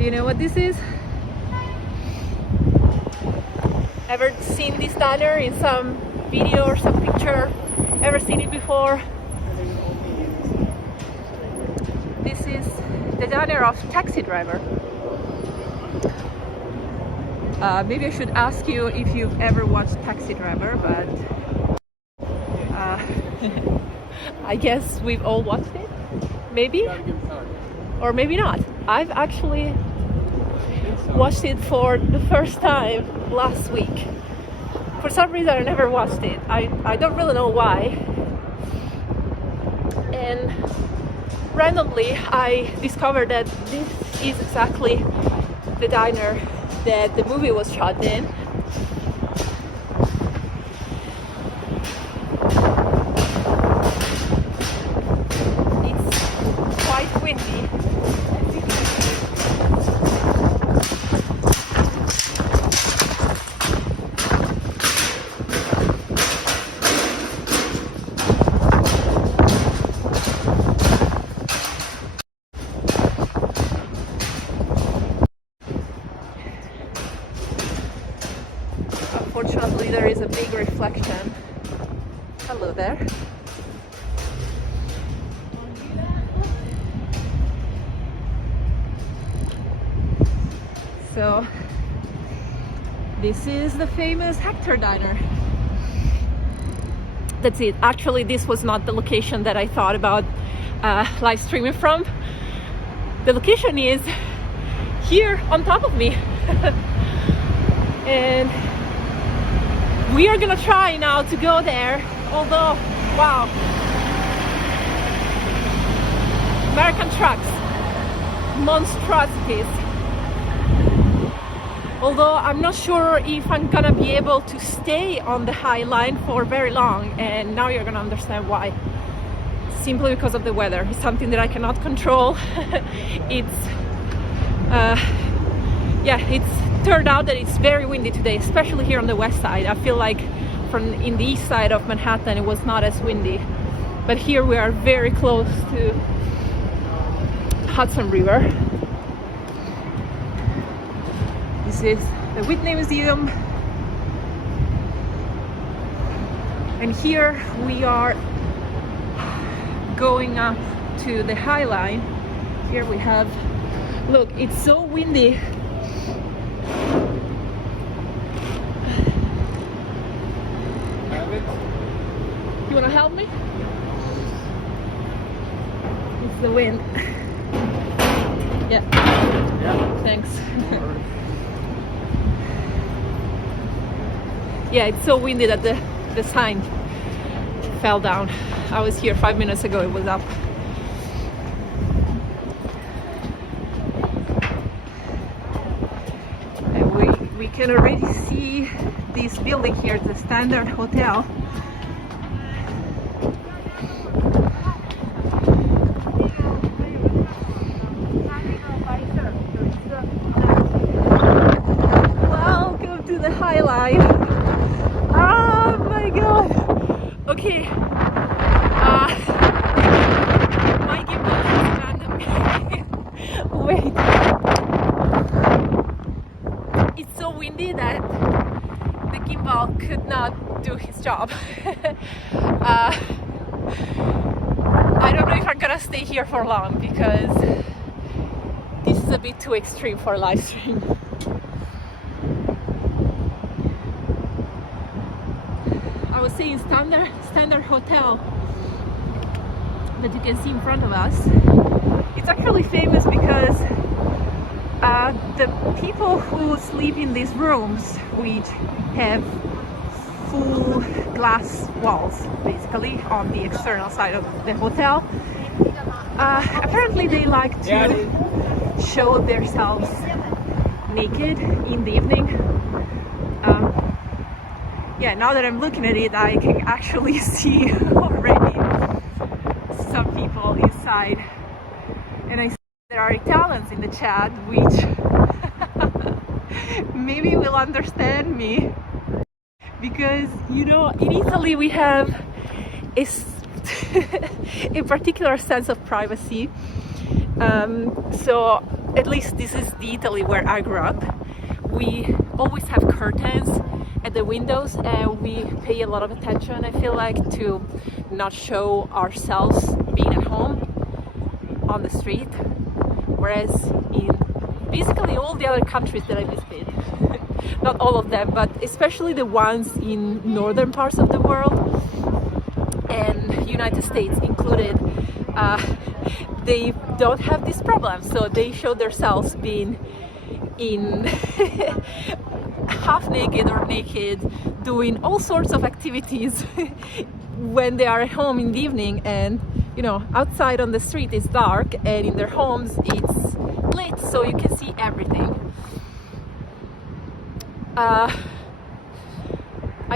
Do you know what this is? Ever seen this diner in some video or some picture? Ever seen it before? This is the diner of Taxi Driver. Maybe I should ask you if you've ever watched Taxi Driver, but I guess we've all watched it. Maybe? Or maybe not. I've actually watched it for the first time last week. For some reason I never watched it. I don't really know why. And randomly I discovered that this is exactly the diner that the movie was shot in. It's quite windy. Unfortunately, there is a big reflection. Hello there. So, this is the famous Hector Diner. That's it. Actually, this was not the location that I thought about live streaming from. The location is here on top of me. And we are gonna try now to go there, although, wow, American trucks, monstrosities. Although I'm not sure if I'm gonna be able to stay on the High Line for very long, and now you're gonna understand why. Simply because of the weather. It's something that I cannot control. It's turned out that it's very windy today, especially here on the west side. I feel like in the east side of Manhattan it was not as windy, but here we are very close to Hudson River. This is the Whitney Museum, and here we are going up to the High Line. Here we have, look, it's so windy. You want to help me? It's the wind. Yeah. Thanks. Yeah, it's so windy that the sign fell down. I was here 5 minutes ago, it was up. And we can already see this building here, the Standard Hotel. Welcome to the High Line. Oh my god. Okay. My gimbal has abandoned me. Wait. It's so windy that the gimbal could not do his job. I don't know if I'm gonna stay here for long because this is a bit too extreme for a live stream. I was saying Standard Hotel that you can see in front of us. It's actually famous because the people who sleep in these rooms, which have full glass walls basically on the external side of the hotel, apparently they like to show themselves naked in the evening. Yeah, now that I'm looking at it, I can actually see already some people inside. And I see there are Italians in the chat, which maybe will understand me. Because, you know, in Italy we have a particular sense of privacy. So at least this is the Italy where I grew up, we always have curtains at the windows and we pay a lot of attention, I feel like, to not show ourselves being at home on the street. Whereas in basically all the other countries that I visited, not all of them, but especially the ones in northern parts of the world and United States included, they don't have this problem. So they show themselves being in half naked or naked, doing all sorts of activities when they are at home in the evening, and you know, outside on the street it's dark and in their homes it's lit, so you can see everything. I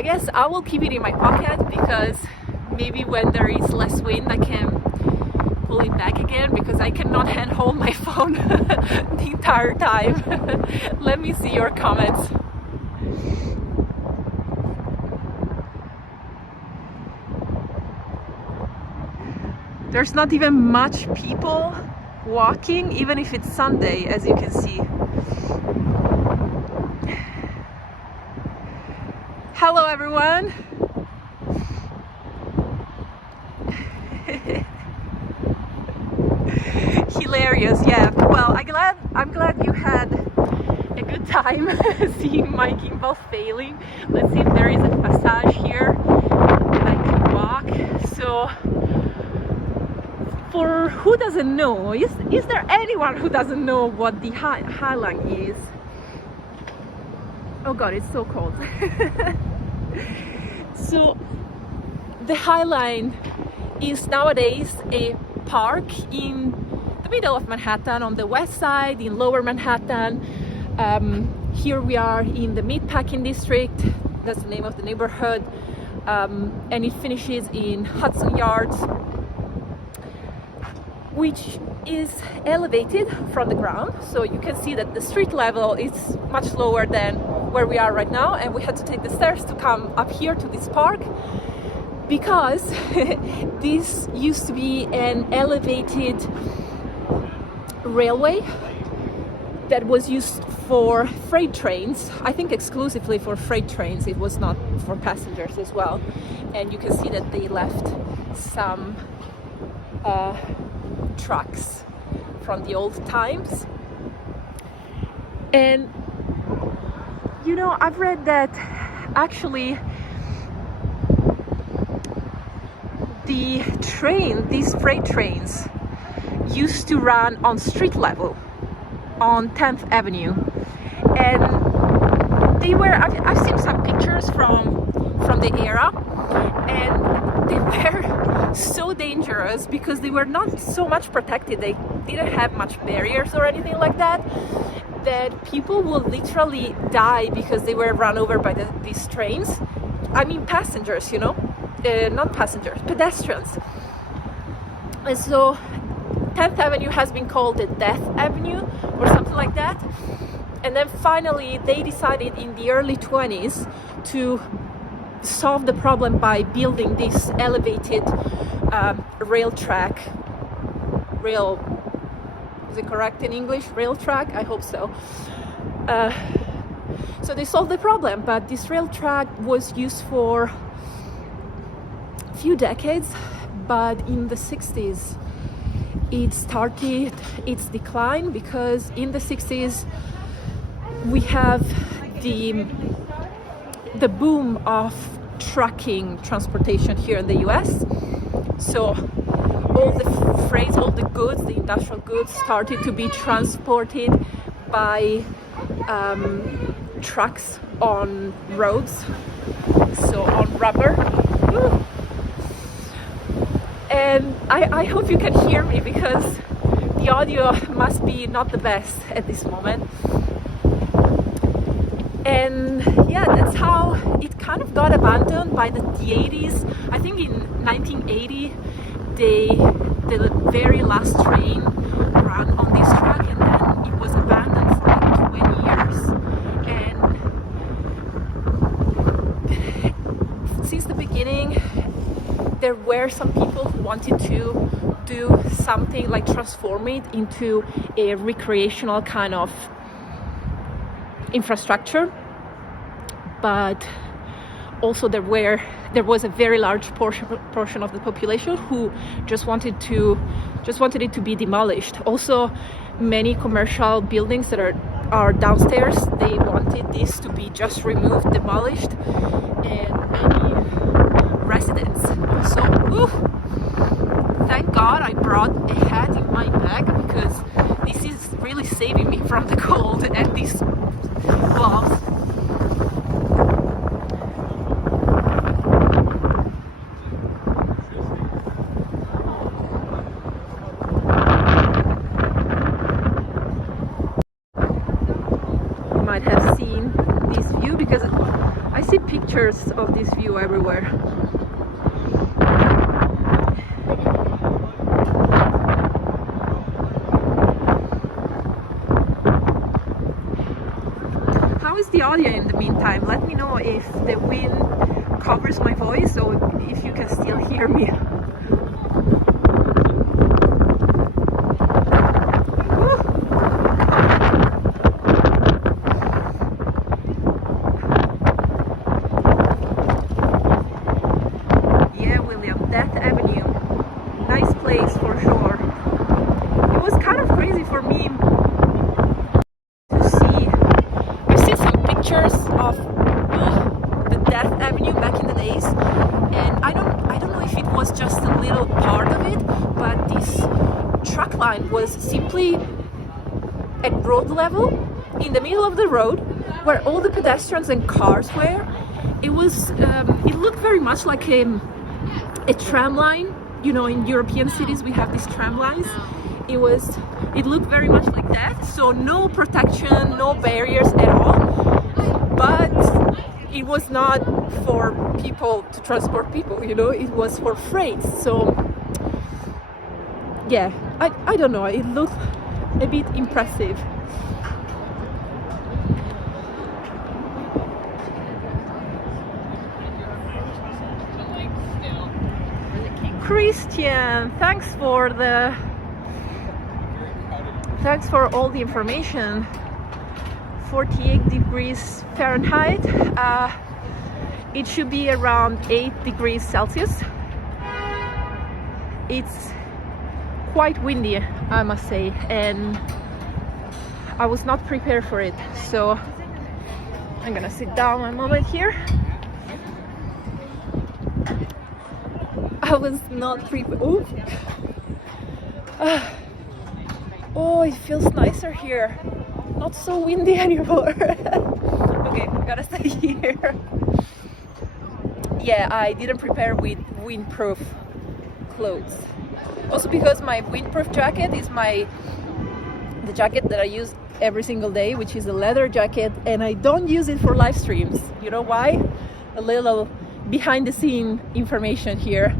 guess I will keep it in my pocket because maybe when there is less wind I can pull it back again, because I cannot hold my phone the entire time. Let me see your comments. There's not even much people walking, even if it's Sunday, as you can see. Hello everyone. Hilarious, yeah. Well, I'm glad you had a good time seeing my gimbal failing. Let's see if there is a passage here that I can walk. So, for who doesn't know, is there anyone who doesn't know what the High Line is? Oh god, it's so cold. So, the High Line is nowadays a park in the middle of Manhattan, on the west side, in lower Manhattan. Here we are in the Meatpacking District, that's the name of the neighborhood, and it finishes in Hudson Yards, which is elevated from the ground, so you can see that the street level is much lower than where we are right now, and we had to take the stairs to come up here to this park, because this used to be an elevated railway that was used for freight trains. I think exclusively for freight trains, it was not for passengers as well. And you can see that they left some trucks from the old times. And you know, I've read that actually these freight trains used to run on street level on 10th Avenue, and they were, I've seen some pictures from the era, and they were so dangerous because they were not so much protected. They didn't have much barriers or anything like that, that people would literally die because they were run over by these trains. I mean passengers, you know, not passengers, pedestrians. And so 10th Avenue has been called the Death Avenue or something like that. And then finally they decided in the early 20s to solve the problem by building this elevated rail track. Is it correct in English? Rail track? I hope so. So they solved the problem, but this rail track was used for a few decades, but in the 60s it started its decline, because in the 60s we have the boom of trucking transportation here in the US. So all the freight, all the goods, the industrial goods started to be transported by trucks on roads, so on rubber. And I hope you can hear me, because the audio must be not the best at this moment. And yeah, that's how it kind of got abandoned by the 80s. I think in 1980 the very last train ran on this track, and then it was abandoned for like 20 years. And since the beginning there were some people who wanted to do something like transform it into a recreational kind of infrastructure, but also there was a very large portion of the population who just wanted it to be demolished. Also, many commercial buildings that are downstairs, they wanted this to be just removed, demolished, and many residents also. Thank God I brought a hat in my bag, because this is really saving me from the cold, and these gloves. You might have seen this view, because I see pictures of this view everywhere. How is the audio in the meantime? Let me know if the wind covers my voice or if you can still hear me. Yeah, William, Death Avenue. Nice place for sure. It was kind of crazy for me to see. I've seen some pictures of the Death Avenue back in the days, and I don't know if it was just a little part of it, but this truck line was simply at road level in the middle of the road where all the pedestrians and cars were. It was it looked very much like a tram line. You know, in European cities we have these tram lines. It looked very much like that, so no protection, no barriers at all, but it was not for people to transport people, you know, it was for freight. So yeah, I don't know, it looked a bit impressive. Christian, thanks for all the information. 48 degrees Fahrenheit. It should be around 8 degrees Celsius. It's quite windy, I must say, and I was not prepared for it. So I'm gonna sit down a moment here. I was not prepared. Oh, it feels nicer here. Not so windy anymore. Okay, gotta stay here. Yeah, I didn't prepare with windproof clothes. Also because my windproof jacket is the jacket that I use every single day, which is a leather jacket, and I don't use it for live streams. You know why? A little behind the scene information here.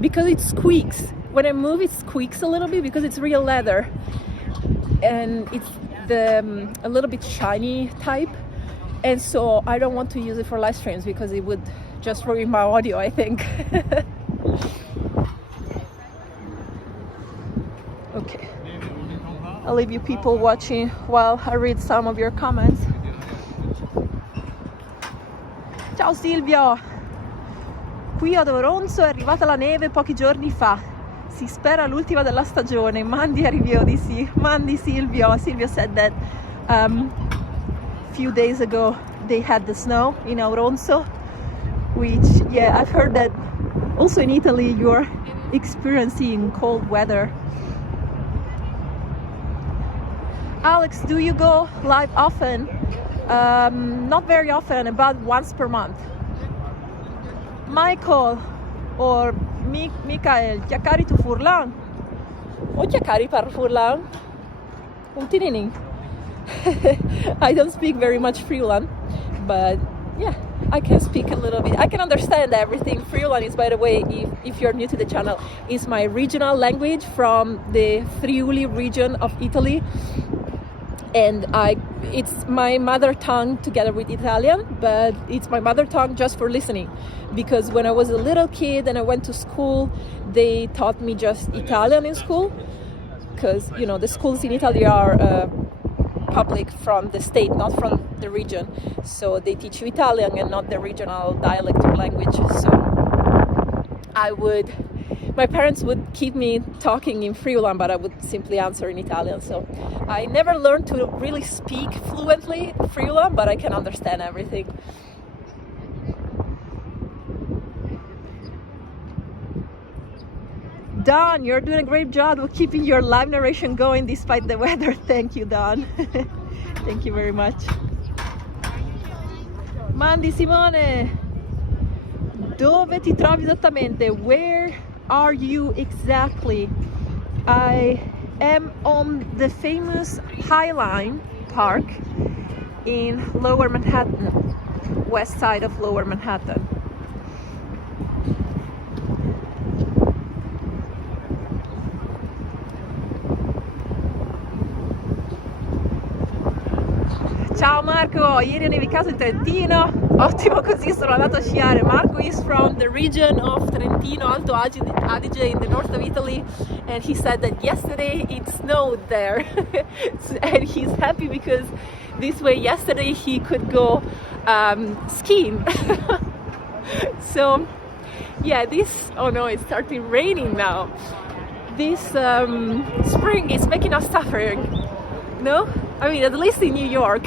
Because it squeaks. When I move, it squeaks a little bit because it's real leather, and it's a little bit shiny type, and so I don't want to use it for live streams because it would just ruin my audio, I think. Okay, I'll leave you people watching while I read some of your comments. Ciao Silvio! Qui ad Oronzo è arrivata la neve pochi giorni fa. Si spera l'ultima della stagione. Mandi arrivò di sì. Mandi Silvio. Silvio said that few days ago they had the snow in Oronzo, which, yeah, I've heard that also in Italy you're experiencing cold weather. Alex, do you go live often? Not very often, about once per month. Michael or Mikael, chiacchieri tu furlan? O chiacchieri per furlan? Un tinining. I don't speak very much Friulan, but yeah, I can speak a little bit. I can understand everything. Friulan is, by the way, if you're new to the channel, is my regional language from the Friuli region of Italy. And it's my mother tongue together with Italian, but it's my mother tongue just for listening, because when I was a little kid and I went to school, they taught me just Italian in school, because you know the schools in Italy are public from the state, not from the region, so they teach you Italian and not the regional dialect or language. So my parents would keep me talking in Friulan, but I would simply answer in Italian. So I never learned to really speak fluently Friulan, but I can understand everything. Don, you're doing a great job of keeping your live narration going despite the weather. Thank you, Don. Thank you very much. Mandi Simone, dove ti trovi esattamente? Where are you exactly? I am on the famous High Line Park in Lower Manhattan, west side of Lower Manhattan. Ciao Marco, ieri ho nevicato in Trentino, ottimo così, sono andato a sciare. Marco is from the region of Trentino, Alto Adige in the north of Italy, and he said that yesterday it snowed there and he's happy because this way yesterday he could go skiing. So yeah, oh no, it's starting raining now. This spring is making us suffering, no? I mean, at least in New York.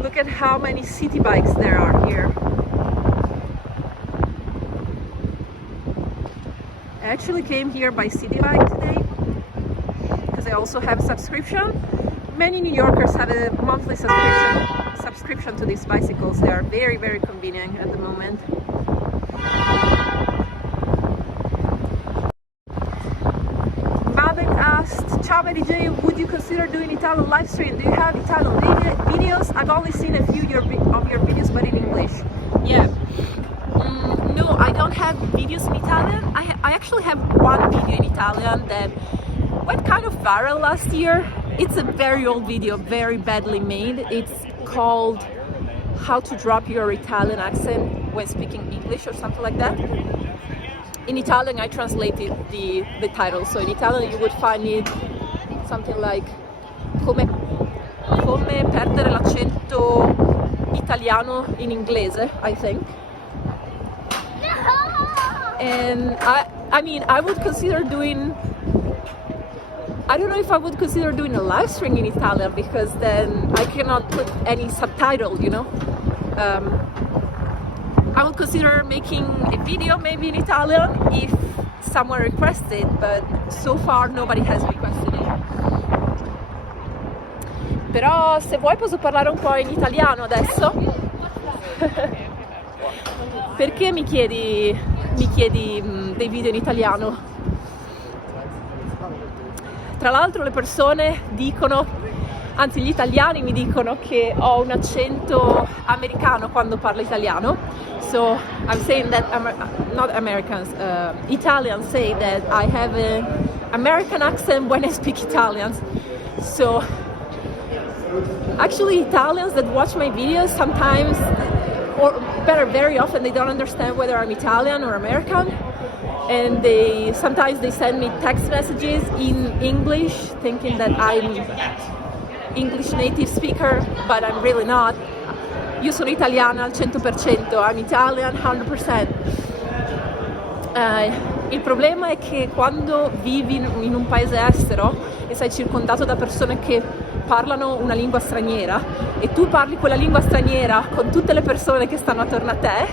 Look at how many city bikes there are here. I actually came here by city bike today, because I also have a subscription. Many New Yorkers have a monthly subscription to these bicycles. They are very, very convenient at the moment. Maverick asked, Ciao Mary J, would you consider doing Italian live stream? Do you have Italian videos? I've only seen a few of your videos, but in English. Yeah. No, I don't have videos in Italian. I actually have one video in Italian that went kind of viral last year. It's a very old video, very badly made. It's called How to Drop Your Italian Accent When Speaking English or something like that. In Italian I translated the title, so in Italian you would find it something like Come perdere l'accento italiano in inglese, I think. And I mean, I would consider doing, I don't know if I would consider doing a live stream in Italian, because then I cannot put any subtitle, you know. I would consider making a video maybe in Italian if someone requests it, but so far nobody has requested it. Però se vuoi posso parlare un po' in italiano adesso. Perché mi chiedi dei video in italiano? Tra l'altro le persone dicono, anzi gli italiani mi dicono che ho un accento americano quando parlo italiano. So I'm saying that, not Americans, Italians say that I have an American accent when I speak Italian. So actually Italians that watch my videos sometimes, or better, very often, they don't understand whether I'm Italian or American, and sometimes they send me text messages in English thinking that I'm English native speaker, but I'm really not. Io sono italiana al 100%, I'm Italian 100%. Il problema è che quando vivi in un paese estero e sei circondato da persone che parlano una lingua straniera e tu parli quella lingua straniera con tutte le persone che stanno attorno a te,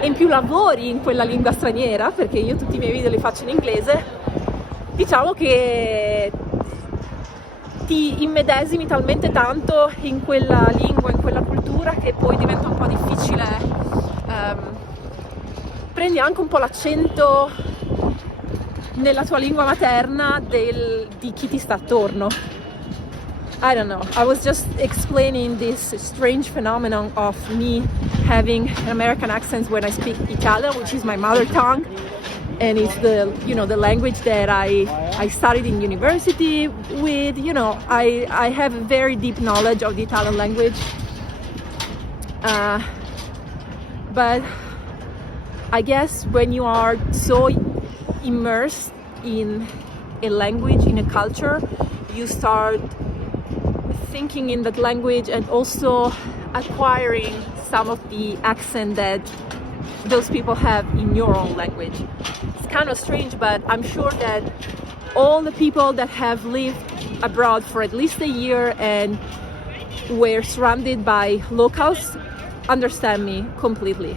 e in più lavori in quella lingua straniera, perché io tutti i miei video li faccio in inglese, diciamo che ti immedesimi talmente tanto in quella lingua, in quella cultura, che poi diventa un po' difficile, prendi anche un po' l'accento nella tua lingua materna di chi ti sta attorno. I don't know. I was just explaining this strange phenomenon of me having an American accent when I speak Italian, which is my mother tongue, and it's the the language that I studied in university with. I have a very deep knowledge of the Italian language, but I guess when you are so immersed in a language, in a culture, you start thinking in that language and also acquiring some of the accent that those people have in your own language. It's kind of strange, but I'm sure that all the people that have lived abroad for at least a year and were surrounded by locals understand me completely.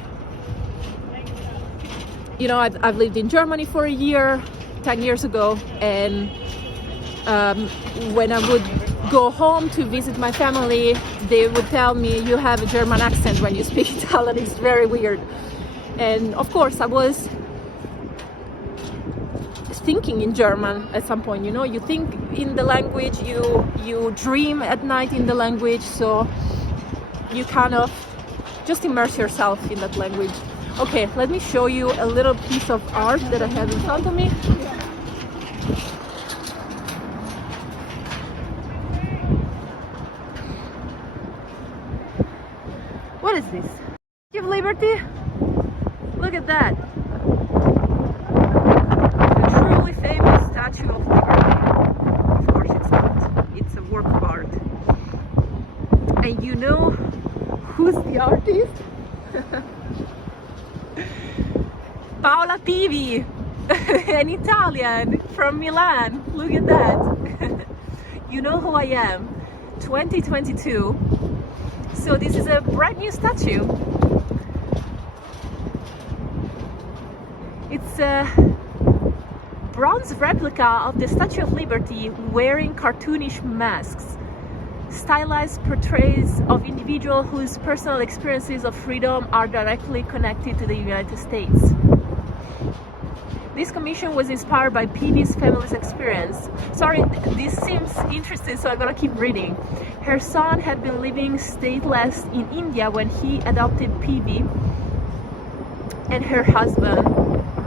I've lived in Germany for a year, 10 years ago, and when I would go home to visit my family, they would tell me, you have a German accent when you speak Italian. It's very weird. And of course I was thinking in German at some point. You think in the language, you dream at night in the language, so you kind of just immerse yourself in that language. Okay, let me show you a little piece of art that I have in front of me. What is this? Statue of Liberty? Look at that. The truly famous Statue of Liberty. Of course it's not. It's a work of art. And you know who's the artist? Paola Pivi, an Italian from Milan. Look at that. You know who I am. 2022. So this is a brand new statue. It's a bronze replica of the Statue of Liberty wearing cartoonish masks. Stylized portraits of individuals whose personal experiences of freedom are directly connected to the United States. This commission was inspired by Pivi's family's experience. Sorry, this seems interesting, so I'm gonna keep reading. Her son had been living stateless in India when he adopted Pivi, and her husband,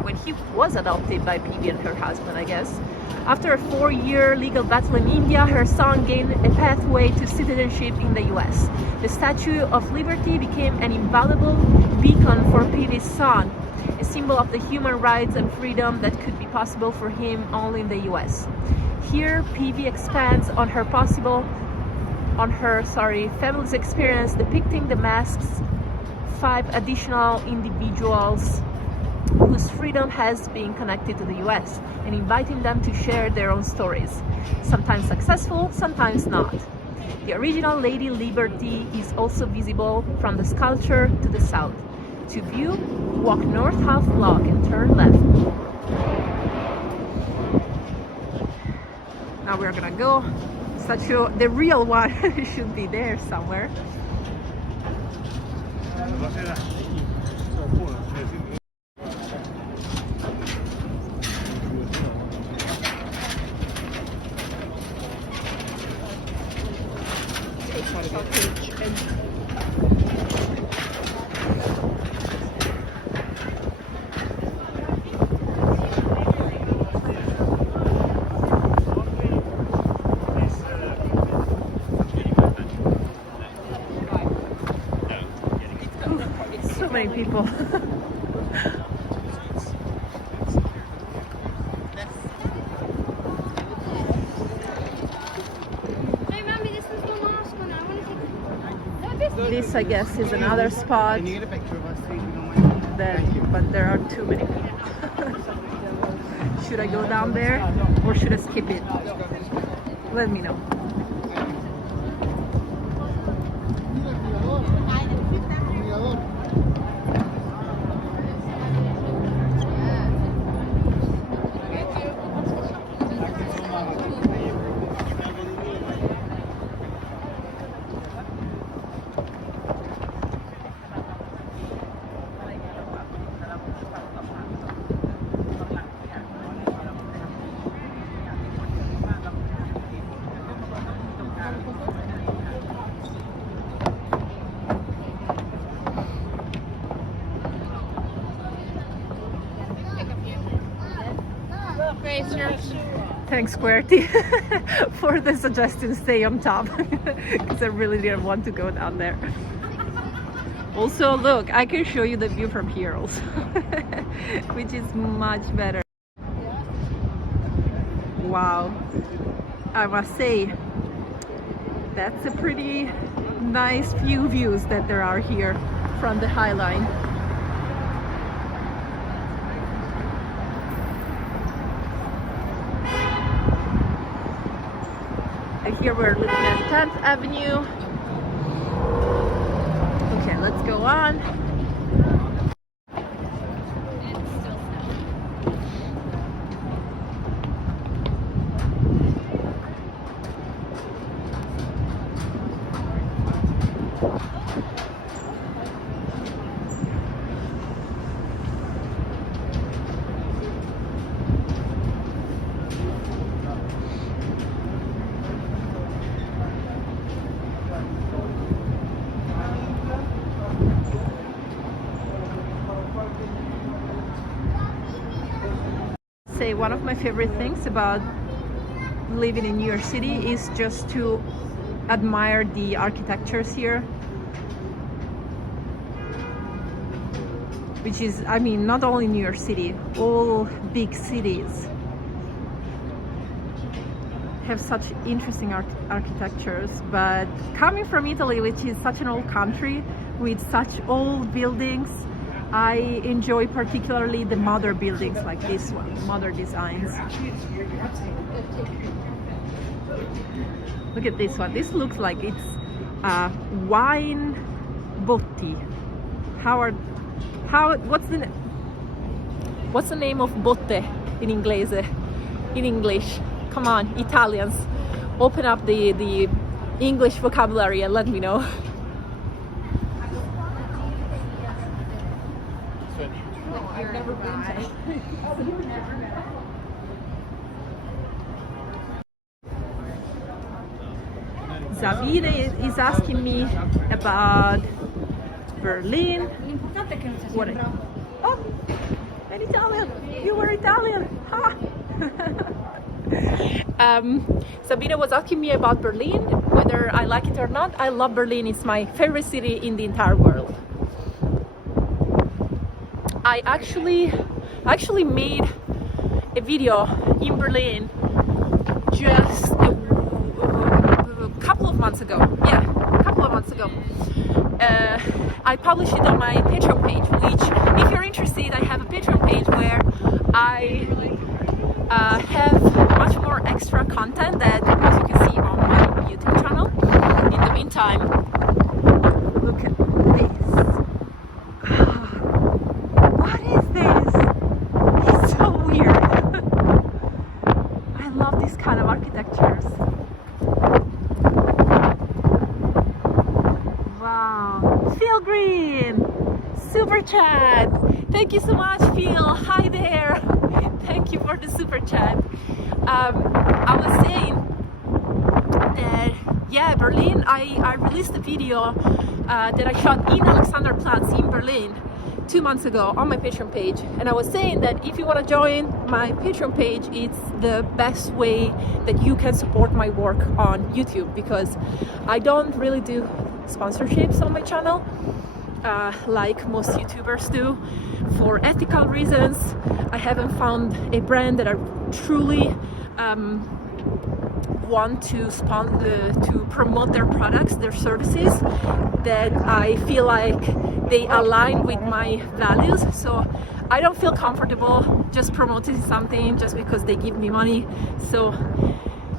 when he was adopted by Pivi and her husband, I guess. After a 4-year legal battle in India, her son gained a pathway to citizenship in the US. The Statue of Liberty became an invaluable beacon for Pivi's son, a symbol of the human rights and freedom that could be possible for him only in the US. Here, Pivi expands on her family's experience, depicting the masks, 5 additional individuals whose freedom has been connected to the US, and inviting them to share their own stories, sometimes successful, sometimes not. The original Lady Liberty is also visible from the sculpture to the south. To view, walk north half block and turn left. Now we're gonna go. Statue, the real one should be there somewhere. So many people. This, I guess, is another spot. But there are too many people. Should I go down there or should I skip it? Let me know. Thanks, QWERTY, for the suggestion to stay on top, because I really didn't want to go down there. Also, look, I can show you the view from here also, which is much better. Wow, I must say, that's a pretty nice few views that there are here from the High Line. And here we're looking at 10th Avenue. Okay, let's go on. Say one of my favorite things about living in New York City is just to admire the architectures here, which is, I mean, not only New York City, all big cities have such interesting architectures. But coming from Italy, which is such an old country with such old buildings, I enjoy particularly the modern buildings like this one, modern designs. Look at this one. This looks like it's wine botti. What's the name of botte in English? In English, come on, Italians, open up the English vocabulary and let me know. I've never been to. Zavide is asking me about Berlin. What? Oh, an Italian! You were Italian! Ha! Sabina was asking me about Berlin, whether I like it or not. I love Berlin. It's my favorite city in the entire world. I actually made a video in Berlin just a couple of months ago. Yeah, a couple of months ago. I published it on my Patreon page, which, if you're interested, I have a Patreon page where I have much more extra content that, as you can see, on my YouTube channel. In the meantime, look at this. What is this? It's so weird. I love this kind of architectures. Wow. Phil Green, super chat. Thank you so much, Phil. Hi there. Thank you for the super chat. I was saying that, yeah, Berlin, I released a video that I shot in Alexanderplatz in Berlin 2 months ago on my Patreon page, and I was saying that if you want to join my Patreon page, it's the best way that you can support my work on YouTube, because I don't really do sponsorships on my channel like most YouTubers do, for ethical reasons. I haven't found a brand that I truly want to promote their products, their services, that I feel like they align with my values. So I don't feel comfortable just promoting something just because they give me money. So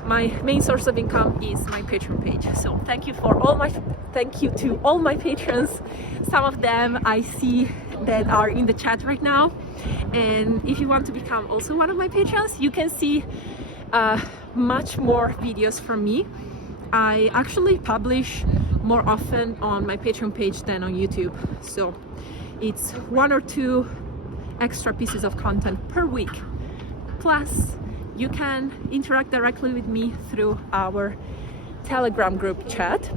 my main source of income is my Patreon page. So thank you to all my patrons. Some of them I see that are in the chat right now, and if you want to become also one of my patrons, you can see much more videos from me. I actually publish more often on my Patreon page than on YouTube, so it's 1 or 2 extra pieces of content per week. Plus, you can interact directly with me through our Telegram group chat.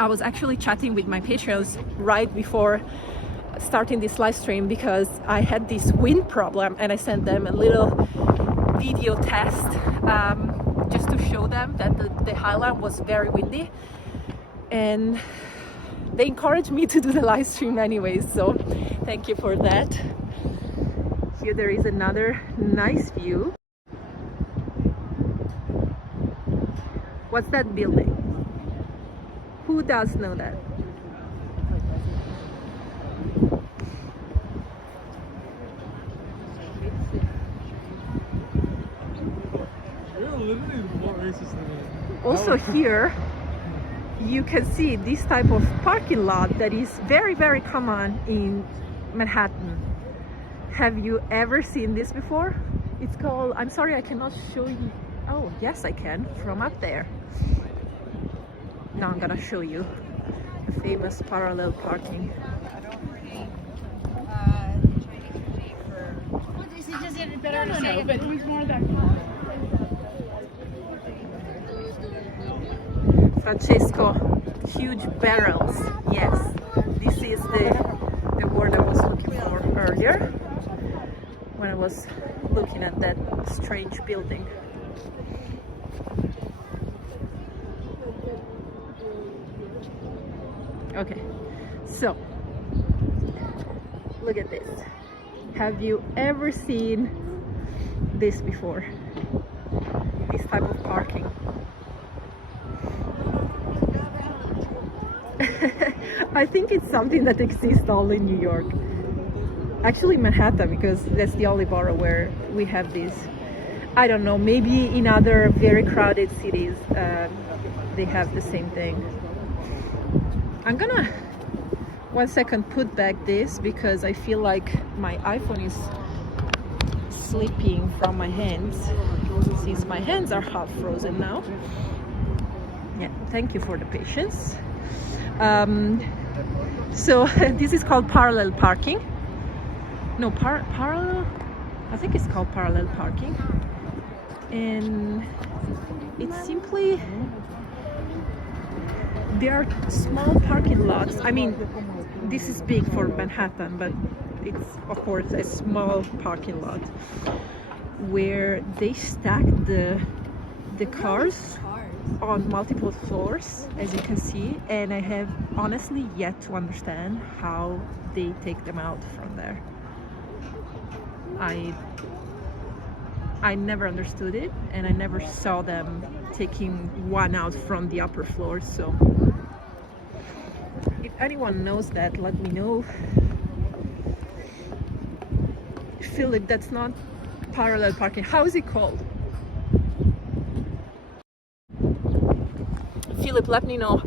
I was actually chatting with my patrons right before starting this live stream because I had this wind problem, and I sent them a little video test, just to show them that the Highland was very windy, and they encouraged me to do the live stream anyways, so thank you for that. Here there is another nice view. What's that building? Who does know that? Also here you can see this type of parking lot that is very, very common in Manhattan. Have you ever seen this before? It's called, I'm sorry I cannot show you. Oh yes I can, from up there. Now I'm gonna show you the famous parallel parking. Francesco, huge barrels. Yes, this is the word I was looking for earlier when I was looking at that strange building. Okay, so look at this. Have you ever seen this before? This type of parking. I think it's something that exists only in New York. Actually Manhattan, because that's the only borough where we have this. I don't know, maybe in other very crowded cities they have the same thing. I'm gonna, 1 second, put back this because I feel like my iPhone is slipping from my hands since my hands are half frozen now. Yeah, thank you for the patience. So this is called parallel parking. No, parallel, I think it's called parallel parking. And it's simply, there are small parking lots. I mean, this is big for Manhattan, but it's of course a small parking lot where they stack the cars on multiple floors, as you can see, and I have honestly yet to understand how they take them out from there. I never understood it, and I never saw them taking one out from the upper floors. So if anyone knows that, let me know. Philip, that's not parallel parking. How is it called? Philip, let me know.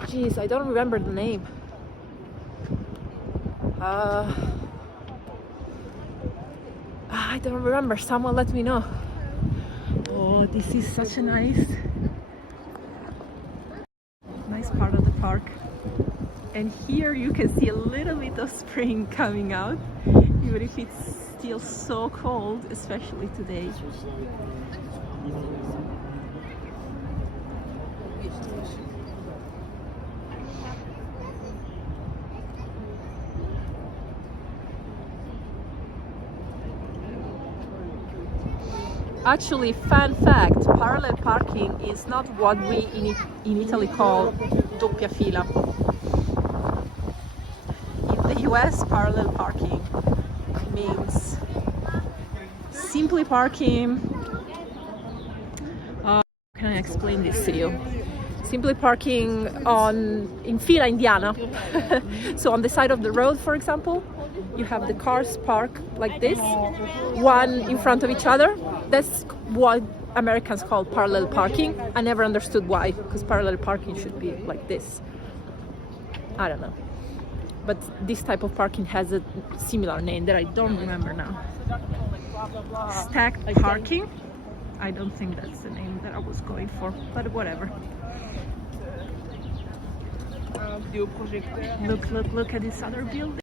Jeez, I don't remember the name. I don't remember. Someone let me know. Oh, this is such a nice part of the park. And here you can see a little bit of spring coming out, even if it's still so cold, especially today. Actually, fun fact, parallel parking is not what we in Italy call doppia fila. In the US, parallel parking means simply parking. How can I explain this to you? Simply parking in fila indiana. So on the side of the road, for example, you have the cars parked like this, one in front of each other. That's what Americans call parallel parking. I never understood why, because parallel parking should be like this. I don't know. But this type of parking has a similar name that I don't remember now. Stacked parking? I don't think that's the name that I was going for, but whatever. Look at this other building.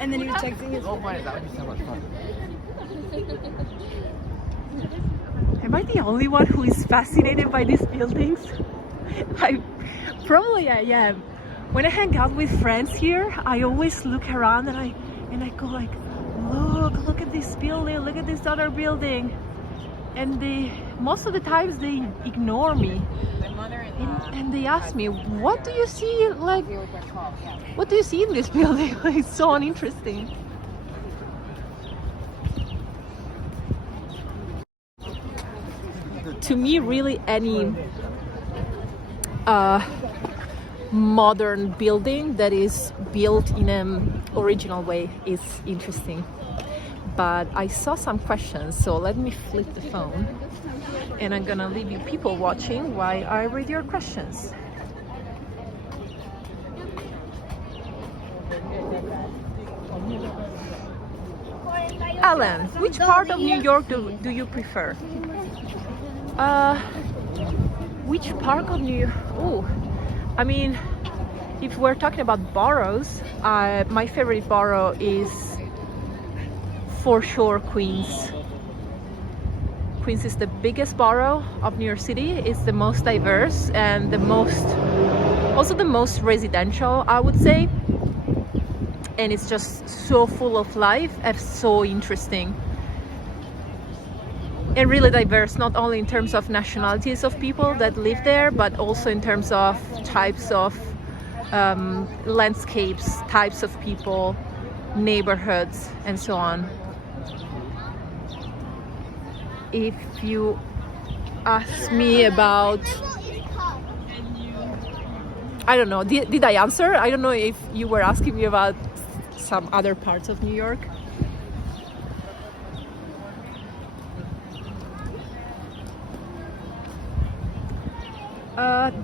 And then he was texting his friend. That would be so much fun. Am I the only one who is fascinated by these buildings? Probably I am. When I hang out with friends here, I always look around and I go like, look at this building, look at this other building. And most of the times they ignore me. And they ask me, what do you see? Like, what do you see in this building? It's so uninteresting. To me, really, any modern building that is built in an original way is interesting. But I saw some questions, so let me flip the phone and I'm gonna leave you people watching while I read your questions. Alan, which part of New York do you prefer? Which part of New York? Oh, I mean, if we're talking about boroughs, my favorite borough is for sure Queens. Queens is the biggest borough of New York City. It's the most diverse and also the most residential, I would say. And it's just so full of life and so interesting. And really diverse, not only in terms of nationalities of people that live there, but also in terms of types of landscapes, types of people, neighborhoods, and so on. If you ask me about, I don't know, did I answer? I don't know if you were asking me about some other parts of New York.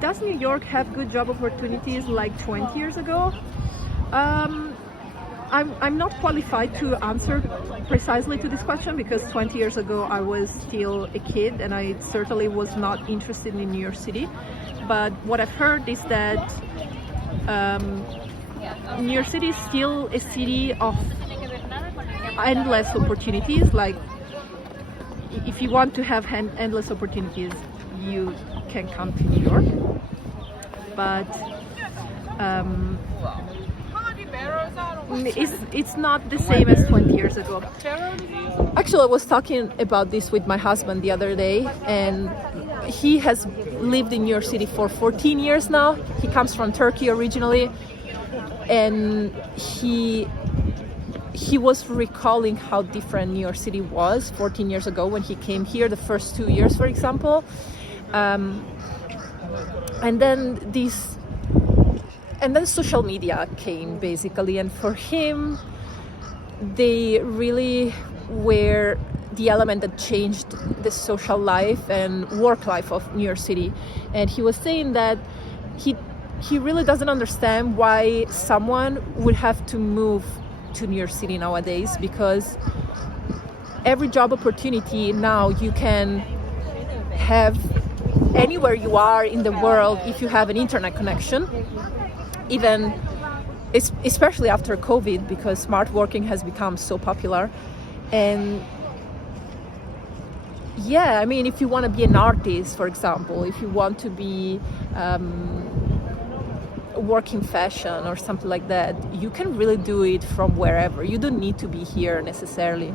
Does New York have good job opportunities like 20 years ago? I'm not qualified to answer precisely to this question because 20 years ago I was still a kid and I certainly was not interested in New York City. But what I've heard is that New York City is still a city of endless opportunities. Like, if you want to have endless opportunities, you can come to New York. But it's not the same as 20 years ago. Actually, I was talking about this with my husband the other day, and he has lived in New York City for 14 years now. He comes from Turkey originally, and he was recalling how different New York City was 14 years ago when he came here, the first 2 years, for example. And then social media came, basically, and for him they really were the element that changed the social life and work life of New York City. And he was saying that he really doesn't understand why someone would have to move to New York City nowadays, because every job opportunity now you can have anywhere you are in the world if you have an internet connection. Even especially after COVID, because smart working has become so popular. And yeah, I mean, if you want to be an artist, for example, if you want to be work in fashion or something like that, you can really do it from wherever. You don't need to be here necessarily.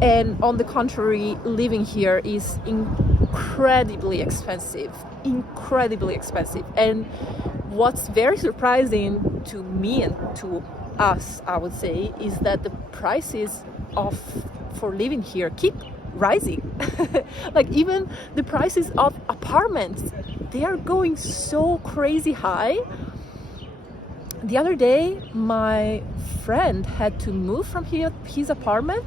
And on the contrary, living here is incredibly expensive. And what's very surprising to me and to us, I would say, is that the prices for living here keep rising. Like, even the prices of apartments, they are going so crazy high. The other day, my friend had to move from his apartment,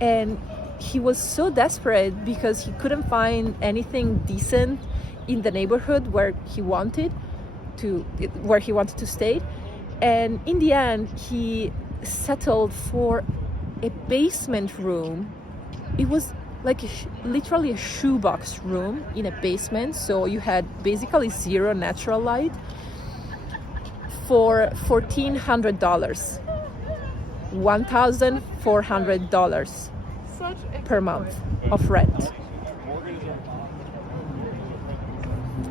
and he was so desperate because he couldn't find anything decent in the neighborhood where he wanted to stay. And in the end, he settled for a basement room. It was like literally a shoebox room in a basement, so you had basically zero natural light, for $1,400, $1,400 per month of rent.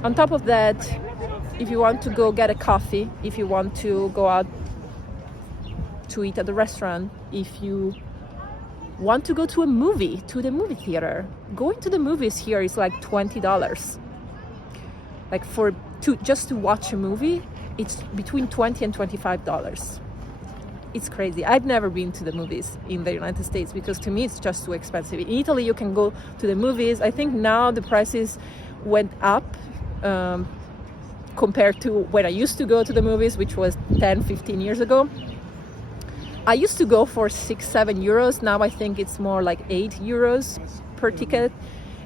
On top of that, if you want to go get a coffee, if you want to go out to eat at the restaurant, if you want to go to a movie, to the movie theater, going to the movies here is like $20. Like just to watch a movie, it's between $20 and $25. It's crazy. I've never been to the movies in the United States because to me it's just too expensive. In Italy you can go to the movies. I think now the prices went up compared to when I used to go to the movies, which was 10-15 years ago. I used to go for 6-7 euros. Now I think it's more like 8 euros per ticket.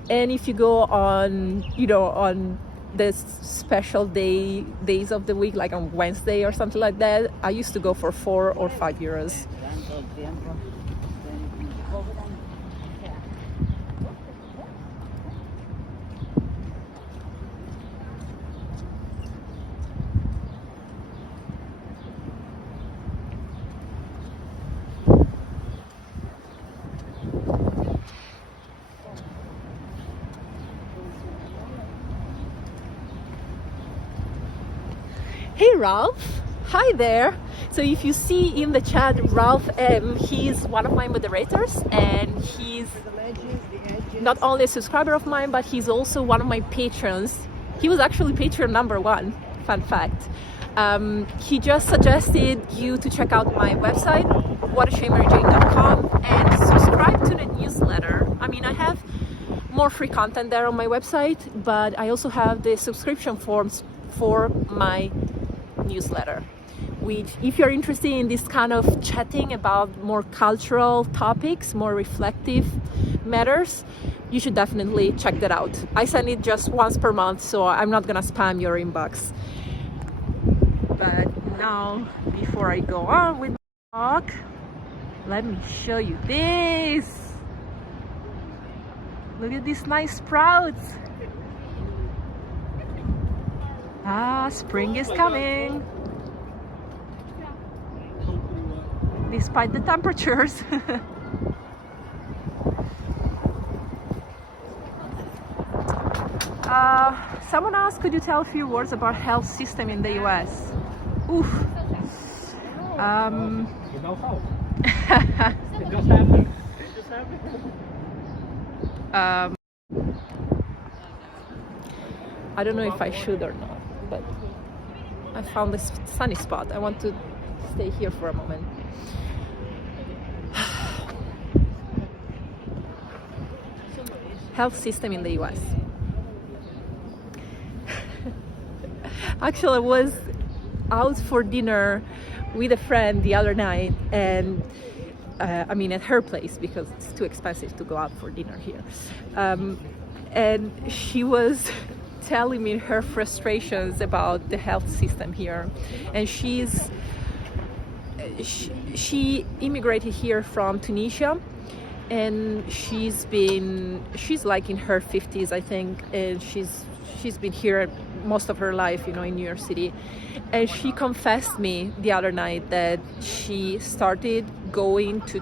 And if you go on, on the special days of the week, like on Wednesday or something like that, I used to go for 4 or 5 euros. Hey Ralph, hi there. So if you see in the chat Ralph M, he's one of my moderators, and he's not only a subscriber of mine, but he's also one of my patrons. He was actually patron number 1, fun fact. He just suggested you to check out my website, whatashameryjane.com, and subscribe to the newsletter. I mean, I have more free content there on my website, but I also have the subscription forms for my newsletter, which, if you're interested in this kind of chatting about more cultural topics, more reflective matters, you should definitely check that out. I send it just once per month, so I'm not gonna spam your inbox. But now, before I go on with my talk, let me show you this. Look at these nice sprouts. Spring is coming. Despite the temperatures. Someone asked, could you tell a few words about health system in the US? Oof. It just happened. I don't know if I should or not, but I found this sunny spot. I want to stay here for a moment. Health system in the US. Actually, I was out for dinner with a friend the other night, and at her place, because it's too expensive to go out for dinner here. And she was telling me her frustrations about the health system here, and she immigrated here from Tunisia, and she's like in her 50s, I think, and she's been here most of her life, in New York City. And she confessed me the other night that she started going to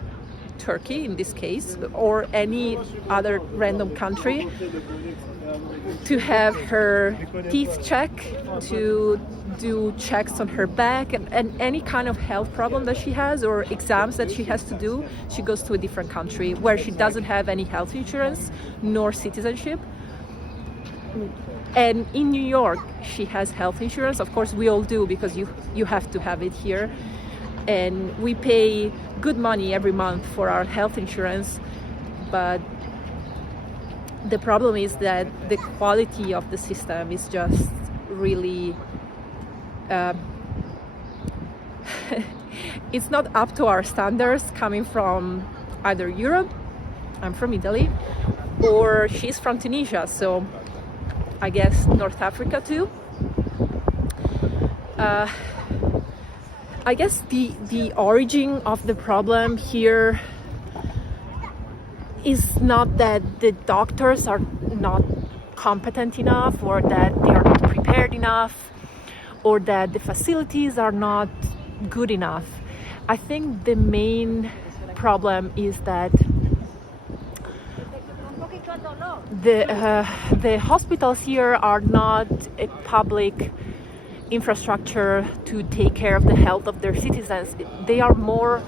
Turkey, in this case, or any other random country, to have her teeth checked, to do checks on her back, and any kind of health problem that she has or exams that she has to do, she goes to a different country where she doesn't have any health insurance nor citizenship. And in New York, she has health insurance. Of course, we all do, because you have to have it here. And we pay good money every month for our health insurance. But the problem is that the quality of the system is just really... it's not up to our standards, coming from either Europe, I'm from Italy, or she's from Tunisia, so I guess North Africa too. I guess the origin of the problem here is not that the doctors are not competent enough, or that they are not prepared enough, or that the facilities are not good enough. I think the main problem is that the hospitals here are not a public infrastructure to take care of the health of their citizens. They are more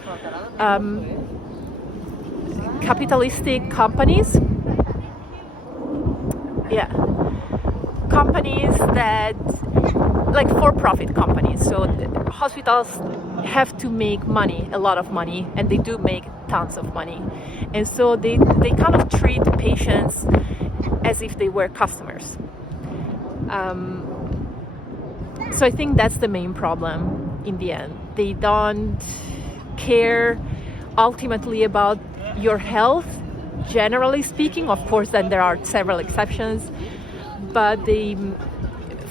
capitalistic companies. Yeah, companies that, like for-profit companies. So hospitals have to make money, a lot of money, and they do make tons of money. And so they kind of treat patients as if they were customers. So I think that's the main problem in the end. They don't care ultimately about your health, generally speaking. Of course, then there are several exceptions, but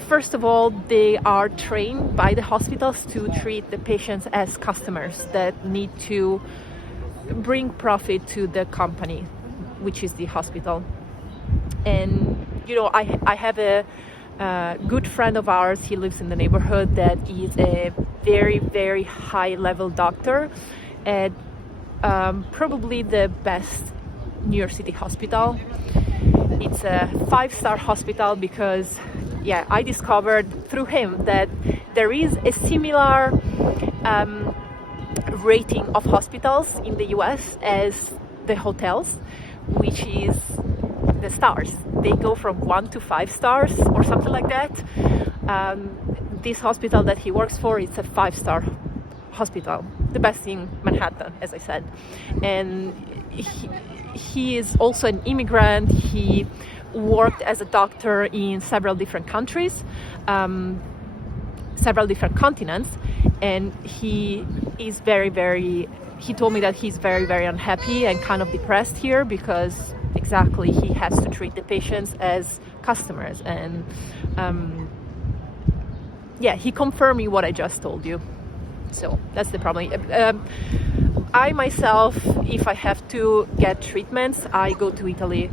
first of all, they are trained by the hospitals to treat the patients as customers that need to bring profit to the company, which is the hospital. And I have a good friend of ours. He lives in the neighborhood that is a very, very high level doctor at probably the best New York City hospital. It's a 5-star hospital because, I discovered through him that there is a similar rating of hospitals in the US as the hotels, which is the stars. They go from 1 to 5 stars or something like that. This hospital that he works for, it's a 5-star hospital, the best in Manhattan, as I said. And he is also an immigrant. He worked as a doctor in several different countries, several different continents, and he told me that he's very, very unhappy and kind of depressed here because exactly he has to treat the patients as customers. And he confirmed me what I just told you. So that's the problem. I myself, if I have to get treatments, I go to Italy.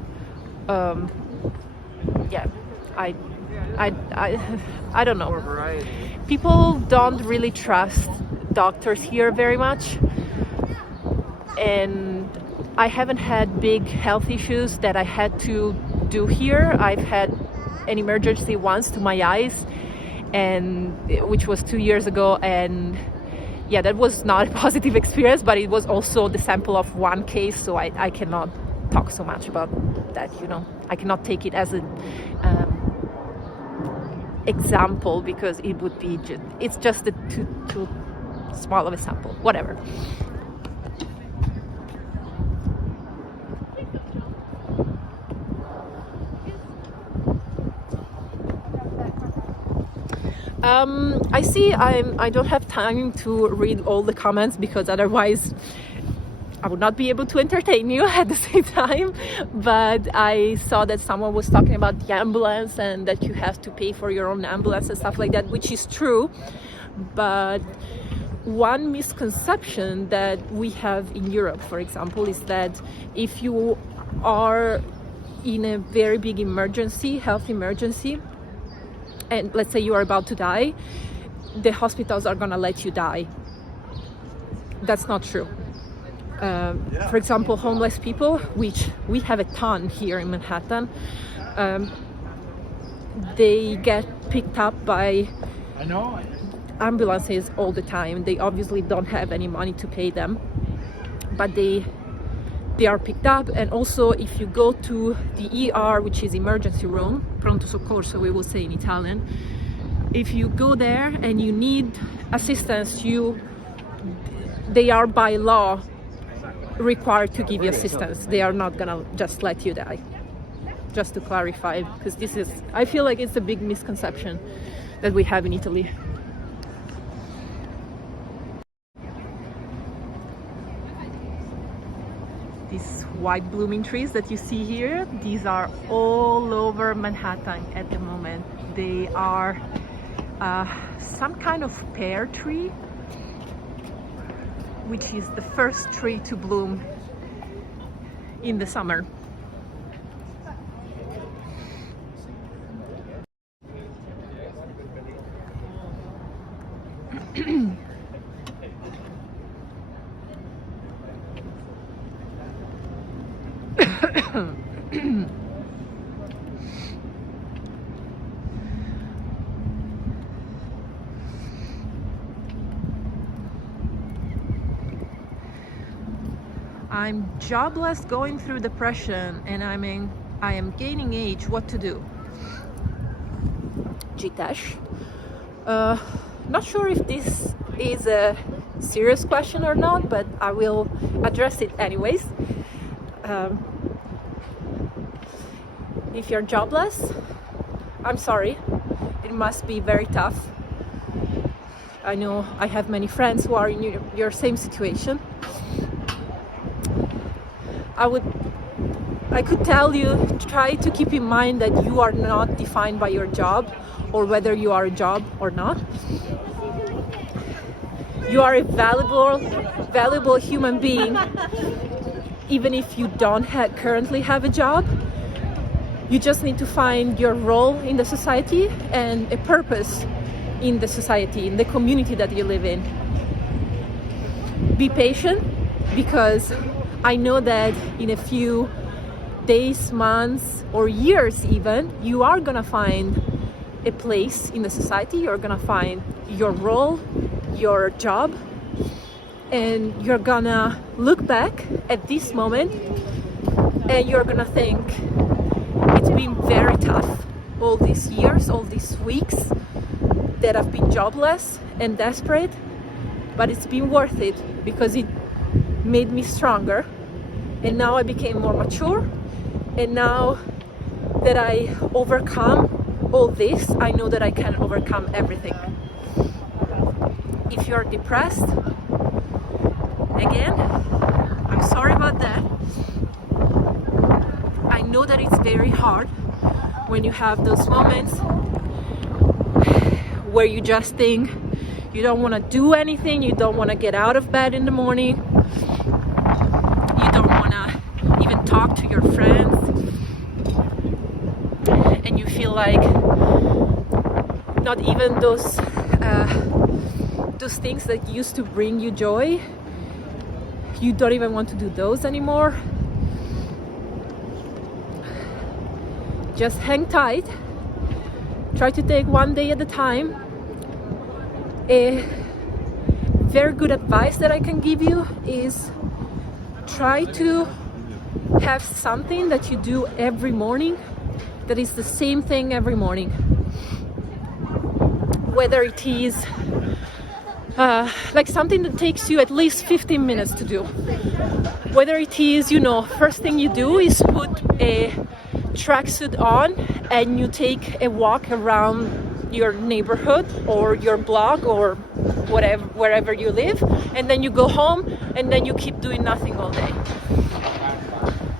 I don't know. People don't really trust doctors here very much, and I haven't had big health issues that I had to do here. I've had an emergency once to my eyes, and which was 2 years ago, and that was not a positive experience, but it was also the sample of one case, so I cannot talk so much about that. I cannot take it as an example because it would be it's just too small of a sample. Whatever. I see I don't have time to read all the comments because otherwise I would not be able to entertain you at the same time. But I saw that someone was talking about the ambulance and that you have to pay for your own ambulance and stuff like that, which is true. But one misconception that we have in Europe, for example, is that if you are in a very big emergency, health emergency, and let's say you are about to die, the hospitals are gonna let you die. That's not true. For example, homeless people, which we have a ton here in Manhattan, they get picked up by ambulances all the time. They obviously don't have any money to pay them, but they are picked up. And also, if you go to the ER, which is emergency room, pronto soccorso, we will say in Italian, if you go there and you need assistance, they are by law required to give you assistance. They are not gonna just let you die. Just to clarify, because I feel like it's a big misconception that we have in Italy. These white blooming trees that you see here, these are all over Manhattan at the moment. They are some kind of pear tree, which is the first tree to bloom in the summer. I'm jobless, going through depression, and I am gaining age. What to do? Jitesh. Not sure if this is a serious question or not, but I will address it anyways. If you're jobless, I'm sorry, it must be very tough. I know I have many friends who are in your same situation. I could tell you, try to keep in mind that you are not defined by your job or whether you are a job or not. You are a valuable human being, even if you don't currently have a job. You just need to find your role in the society and a purpose in the society, in the community that you live in. Be patient, because I know that in a few days, months, or years even, you are gonna find a place in the society, you're gonna find your role, your job, and you're gonna look back at this moment and you're gonna think, it's been very tough all these years, all these weeks that I've been jobless and desperate, but it's been worth it because it made me stronger, and now I became more mature, and now that I overcome all this, I know that I can overcome everything. If you're depressed, again, I'm sorry about that. I know that it's very hard when you have those moments where you just think you don't want to do anything, you don't want to get out of bed in the morning, you don't want to even talk to your friends, and you feel like not even those things that used to bring you joy, you don't even want to do those anymore. Just hang tight. Try to take one day at a time. A very good advice that I can give you is try to have something that you do every morning that is the same thing every morning. Whether it is like something that takes you at least 15 minutes to do. Whether it is, first thing you do is put a tracksuit on and you take a walk around your neighborhood or your block or wherever you live, and then you go home and then you keep doing nothing all day.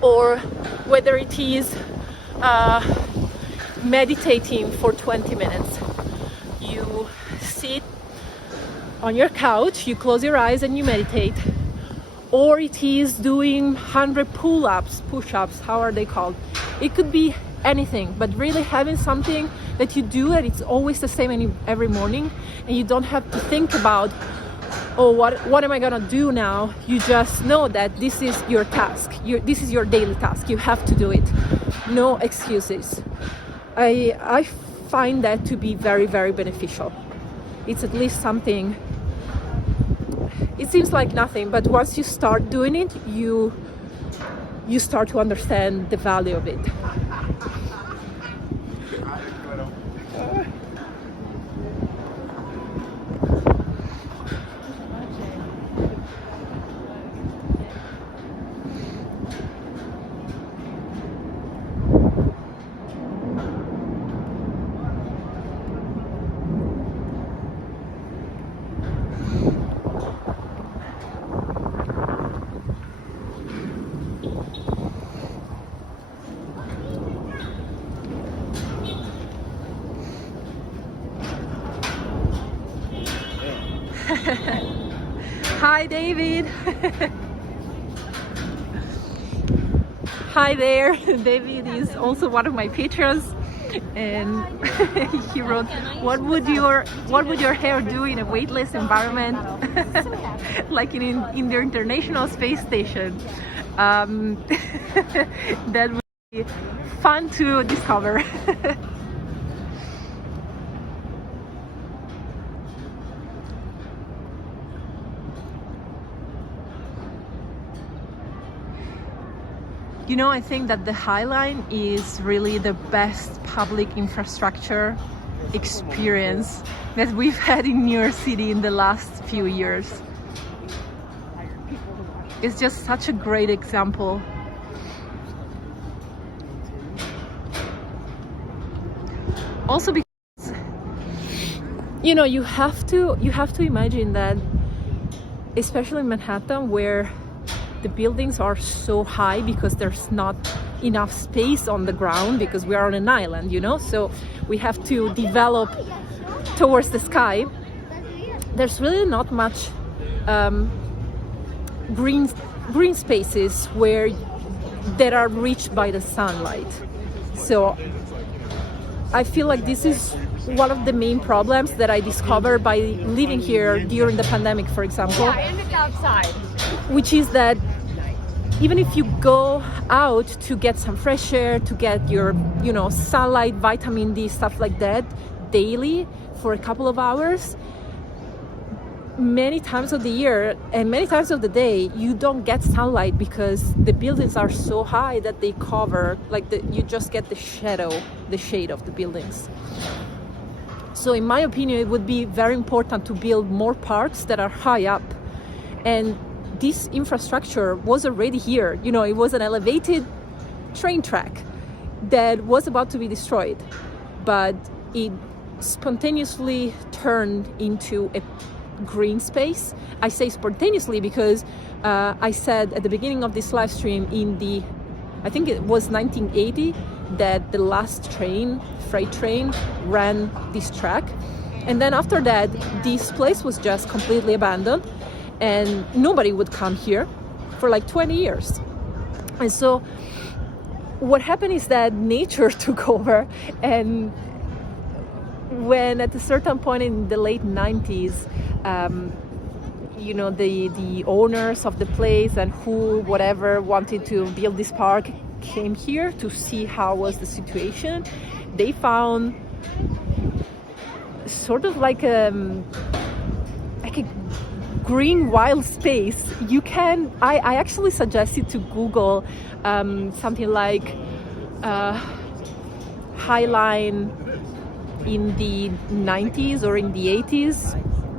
Or whether it is meditating for 20 minutes. You sit on your couch, you close your eyes and you meditate. Or it is doing 100 pull-ups, push-ups, how are they called? It could be anything, but really having something that you do and it's always the same every morning, and you don't have to think about, oh, what am I gonna do now? You just know that this is your task. This is your daily task. You have to do it. No excuses. I find that to be very, very beneficial. It's at least something. It seems like nothing, but once you start doing it, you start to understand the value of it. Hi, David. Hi there. David is also one of my patrons, and he wrote, what would your hair do in a weightless environment like in the International Space Station? That would be fun to discover. You know, I think that the High Line is really the best public infrastructure experience that we've had in New York City in the last few years. It's just such a great example. Also because, you know, you have to imagine that, especially in Manhattan, where the buildings are so high because there's not enough space on the ground because we are on an island, you know, so we have to develop towards the sky. There's really not much green spaces where that are reached by the sunlight. So I feel like this is one of the main problems that I discovered by living here during the pandemic, for example. Yeah, and it's outside. Which is that even if you go out to get some fresh air, to get your, you know, sunlight, vitamin D, stuff like that, daily for a couple of hours, many times of the year and many times of the day, you don't get sunlight because the buildings are so high that they cover, like you just get the shade of the buildings. So in my opinion, it would be very important to build more parks that are high up. And this infrastructure was already here. You know, it was an elevated train track that was about to be destroyed, but it spontaneously turned into a green space. I say spontaneously because I said at the beginning of this live stream I think it was 1980, that the last freight train ran this track. And then after that, this place was just completely abandoned and nobody would come here for like 20 years. And so what happened is that nature took over, and when at a certain point in the late 90s, you know, the owners of the place and whatever wanted to build this park came here to see how was the situation. They found sort of like a green wild space. I actually suggested to Google something like High Line in the 90s or in the 80s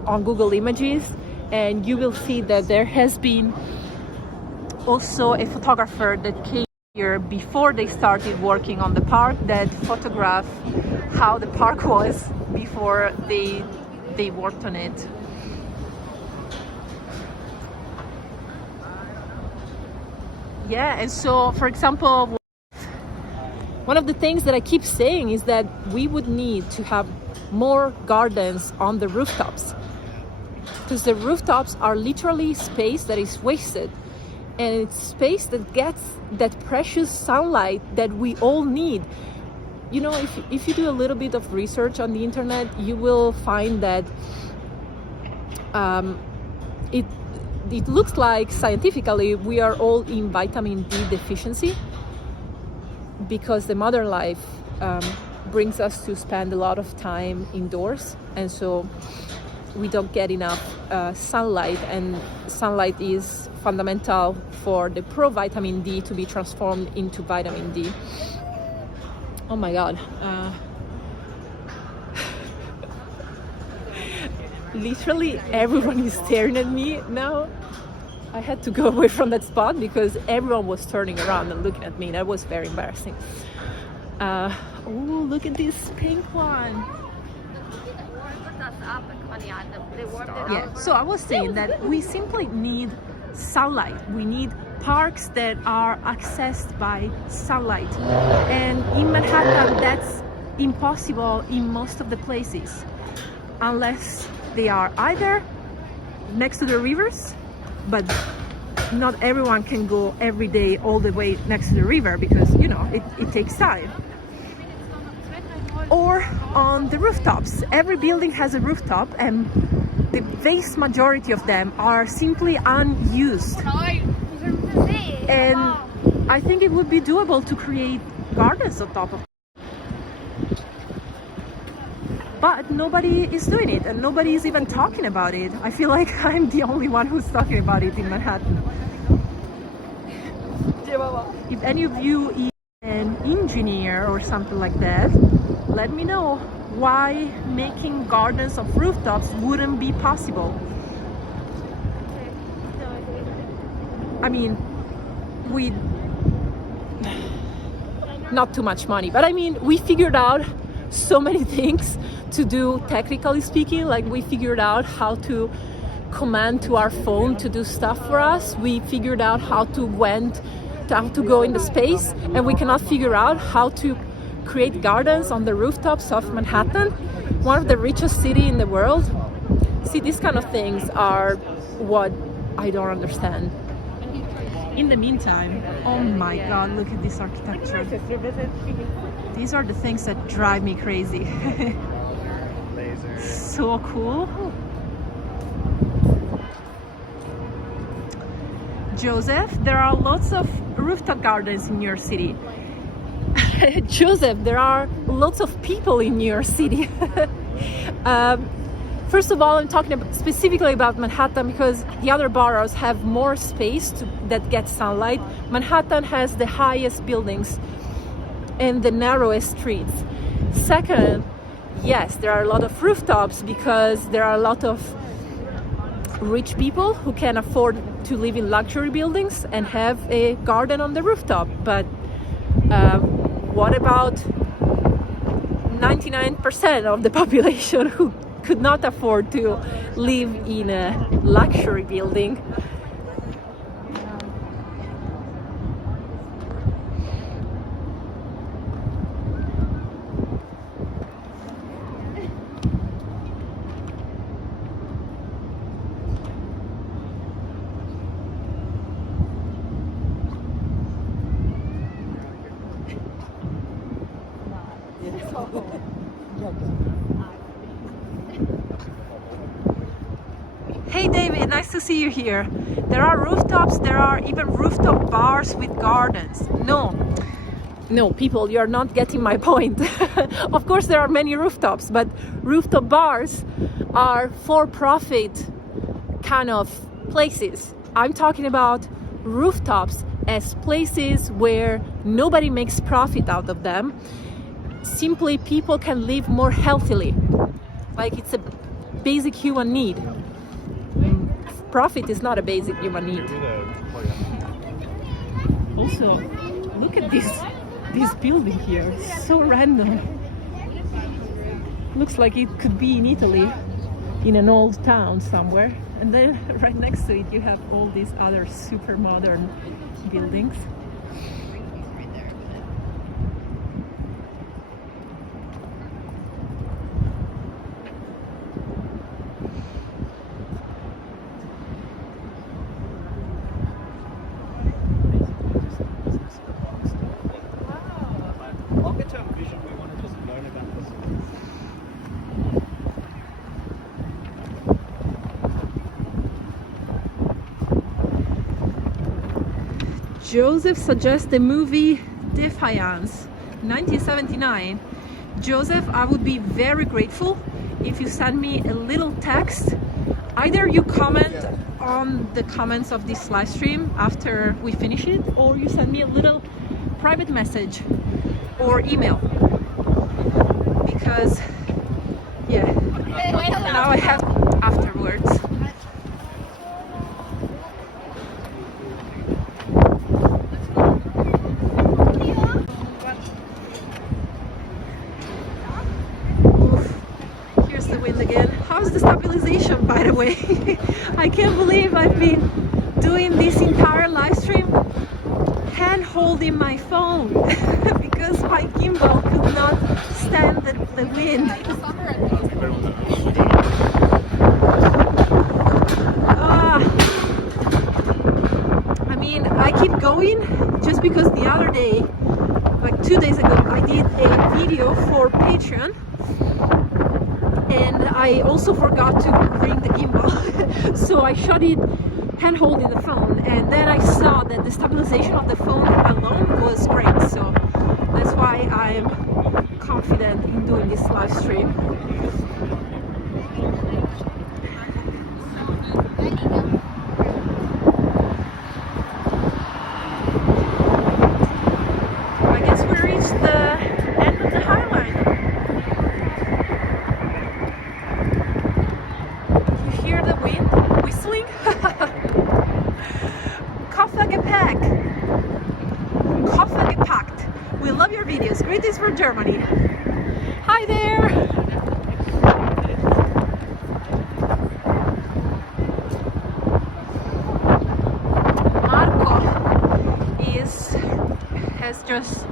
on Google Images, and you will see that there has been also a photographer that came here before they started working on the park that photographed how the park was before they worked on it. Yeah, and so, for example, one of the things that I keep saying is that we would need to have more gardens on the rooftops, because the rooftops are literally space that is wasted, and it's space that gets that precious sunlight that we all need. You know, if you do a little bit of research on the internet, you will find that it looks like scientifically we are all in vitamin D deficiency, because the modern life brings us to spend a lot of time indoors, and so we don't get enough sunlight, and sunlight is fundamental for the pro-vitamin D to be transformed into vitamin D. Oh my God. Literally everyone is staring at me now. I had to go away from that spot because everyone was turning around and looking at me. That was very embarrassing. Oh, look at this pink one. Yeah, so I was saying that we simply need sunlight. We need parks that are accessed by sunlight. And in Manhattan, that's impossible in most of the places, unless they are either next to the rivers, but not everyone can go every day all the way next to the river because, you know, it takes time. Or on the rooftops. Every building has a rooftop, and the vast majority of them are simply unused. And I think it would be doable to create gardens on top of it. But nobody is doing it, and nobody is even talking about it. I feel like I'm the only one who's talking about it in Manhattan. If any of you is an engineer or something like that, let me know why making gardens of rooftops wouldn't be possible. I mean, with not too much money, but I mean, we figured out so many things to do, technically speaking. Like, we figured out how to command to our phone to do stuff for us. We figured out how to go into space, and we cannot figure out how to create gardens on the rooftops of Manhattan, one of the richest cities in the world. See, these kind of things are what I don't understand. In the meantime, oh my god, look at this architecture. These are the things that drive me crazy. So cool. Joseph, there are lots of rooftop gardens in New York City. Joseph, there are lots of people in New York City. First of all, I'm talking specifically about Manhattan because the other boroughs have more space that gets sunlight. Manhattan has the highest buildings and the narrowest streets. Second, yes, there are a lot of rooftops because there are a lot of rich people who can afford to live in luxury buildings and have a garden on the rooftop. But what about 99% of the population who could not afford to live in a luxury building? Hey David, nice to see you here. There are rooftops, there are even rooftop bars with gardens. No, people, you're not getting my point. Of course there are many rooftops, but rooftop bars are for-profit kind of places. I'm talking about rooftops as places where nobody makes profit out of them. Simply people can live more healthily. Like, it's a basic human need. Profit is not a basic human need. Also, look at this building here. It's so random. Looks like it could be in Italy, in an old town somewhere. And then right next to it you have all these other super modern buildings. Joseph suggests the movie Defiance, 1979. Joseph, I would be very grateful if you send me a little text. Either you comment on the comments of this live stream after we finish it, or you send me a little private message or email. Because, yeah, now I have afterwards. How's the stabilization, by the way? I can't believe I've been doing this entire live stream hand holding my phone because my gimbal could not stand the wind. I mean, I keep going just because the other day, like 2 days ago, I did a video for Patreon. And I also forgot to bring the gimbal, so I shot it hand holding the phone, and then I saw that the stabilization of the phone alone was great, so that's why I'm confident in doing this live stream. says just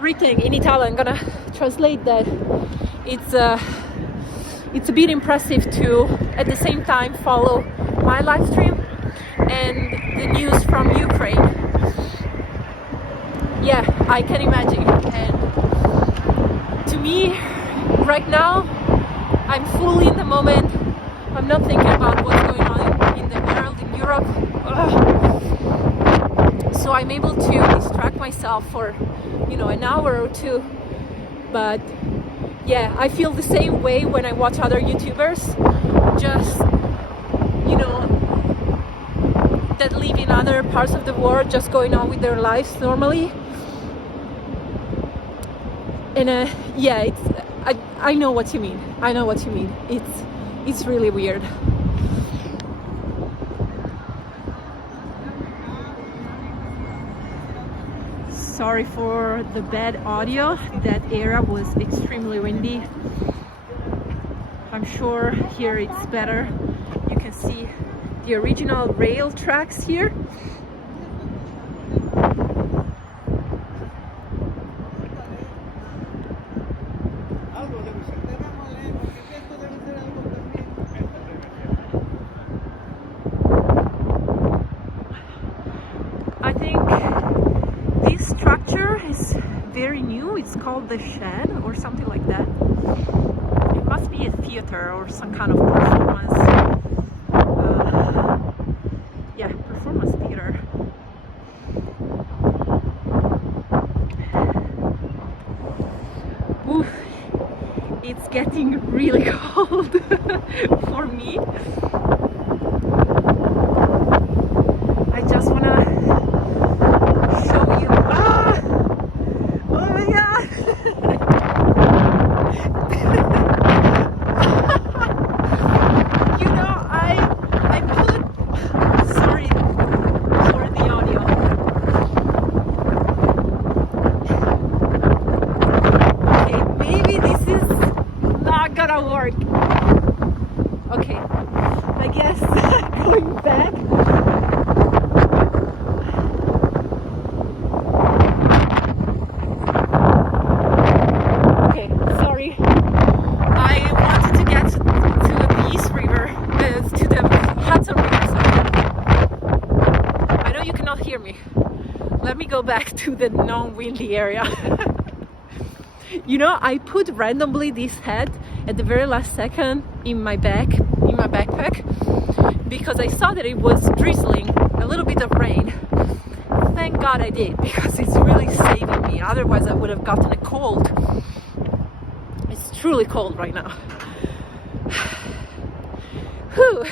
written in Italian. I'm gonna translate that. It's a bit impressive to at the same time follow my live stream and the news from Ukraine. Yeah, I can imagine. And to me, right now, I'm fully in the moment. I'm not thinking about what's going on in the world, in Europe. So I'm able to distract myself for, an hour or two. But yeah, I feel the same way when I watch other YouTubers, just, that live in other parts of the world, just going on with their lives normally. And yeah, I know what you mean. I know what you mean. It's really weird. Sorry for the bad audio. That area was extremely windy. I'm sure here it's better. You can see the original rail tracks here. I think this structure is very new. It's called the Shed or something like that. It must be a theater or some kind of performance. Yeah, performance theater. Oof, it's getting really cold for me. I just wanna show you. Ah! Oh my god! I put. Sorry for the audio. Okay, maybe this is not gonna work. Okay, I guess going back. Let me go back to the non-windy area. I put randomly this hat at the very last second in my backpack, because I saw that it was drizzling, a little bit of rain. Thank God I did, because it's really saving me. Otherwise I would have gotten a cold. It's truly cold right now. Whew.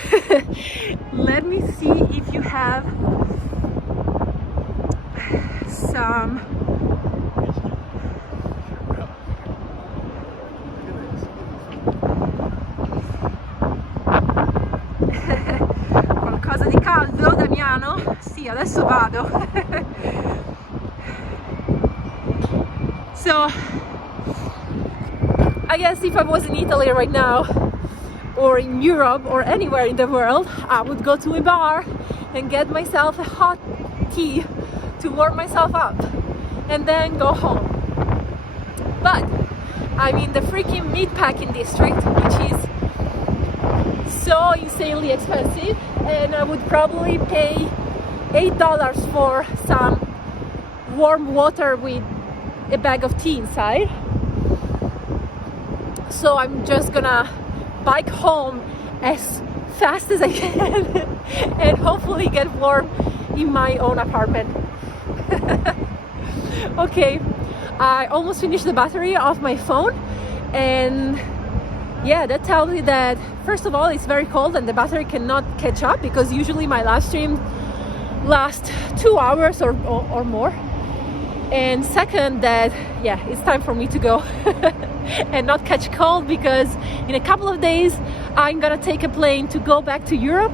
Let me see if you have some qualcosa di caldo, Damiano? Sì, adesso vado. So I guess if I was in Italy right now, or in Europe, or anywhere in the world, I would go to a bar and get myself a hot tea to warm myself up and then go home. But I'm in the freaking meatpacking district, which is so insanely expensive, and I would probably pay $8 for some warm water with a bag of tea inside. So I'm just gonna bike home as fast as I can and hopefully get warm in my own apartment. Okay, I almost finished the battery of my phone, and yeah, that tells me that first of all it's very cold and the battery cannot catch up, because usually my live stream lasts 2 hours or more. And second, that yeah, it's time for me to go and not catch cold, because in a couple of days I'm gonna take a plane to go back to Europe.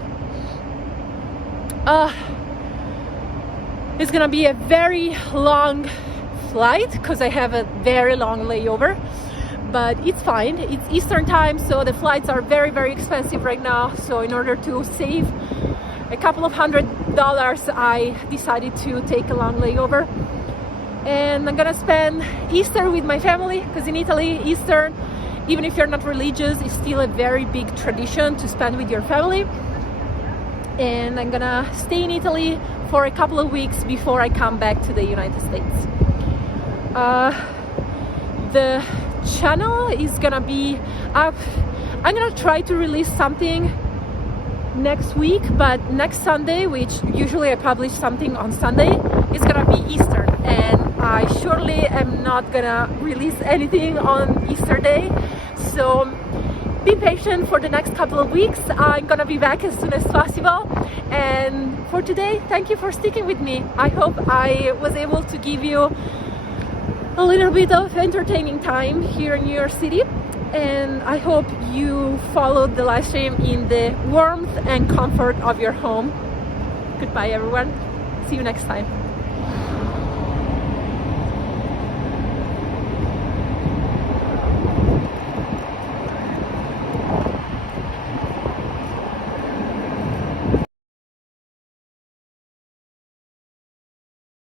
It's gonna be a very long flight because I have a very long layover, but it's fine. It's Eastern time, so the flights are very, very expensive right now. So in order to save a couple of $100, I decided to take a long layover. and I'm gonna spend Easter with my family, because in Italy, Easter, even if you're not religious, is still a very big tradition to spend with your family. And I'm gonna stay in Italy for a couple of weeks before I come back to the United States. The channel is gonna be up. I'm gonna try to release something next week, but next Sunday, which usually I publish something on Sunday, is gonna be Easter, and I surely am not gonna release anything on Easter Day. So be patient for the next couple of weeks. I'm gonna be back as soon as possible. And for today, thank you for sticking with me. I hope I was able to give you a little bit of entertaining time here in New York City, and I hope you followed the live stream in the warmth and comfort of your home. Goodbye everyone, see you next time.